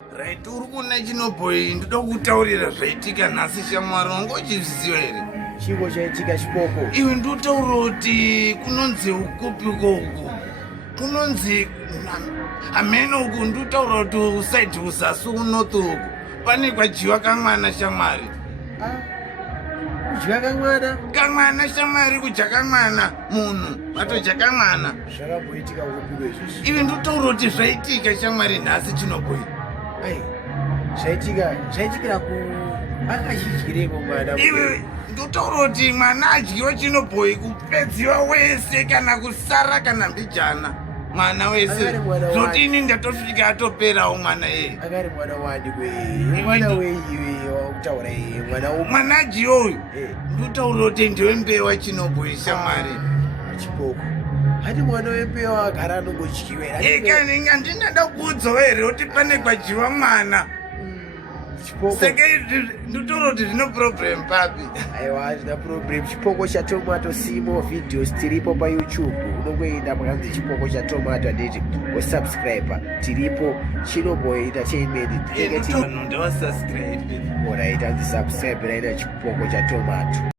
Right, uri kuna chinobhoyi ndoda kutaurira zvaitika nhasi shamwari wangu uchizviziva here? Chiko chaitika Chipoko. Iwe ndotaura kuti kunonzi ukupiko uku kunonzi hameno uku ndotaura kuti usaiti usasi unoto uku pane kwadyiwa kamwana shamwari. Kudya kamwana? Kamwana shamwari, kudya kamwana munhu atodya kamwana. Zvakabhoitika ukupiko izvozvo? Iwe ndotaura kuti zvaitika shamwari nhasi chinobhoyi. Ai, zvaitikira ku akachidyireko mwana. Iwe ndotaura kuti mwana adyiwa chinobhoyi kupedziwa wese kana kusara kana mbijana mwana wese zoti ini ndatosvika atoperawo mwana iye. Akari mwana wani kweye mwana weiwe wakutaura iye mwana adyiwa uyu ndotaura kuti ndewembewa chinobhoyi shamwari. Chipoko hati mwana wembewa agara anongodyiwera kani handinada kuudzawo here kuti pane kwadyiwa mwana saka ndotaura kuti zvino problem papi. Aiwa hazvina problem. Chipoko chatomato simo videos tiripo paYouTube, unongoenda pakanzi Chipoko chatomato anditi wosubscribe. Tiripo Chinoboy Entertainment. Ndawasubscribe. Alright, and subscribe right now Chipoko chatomato.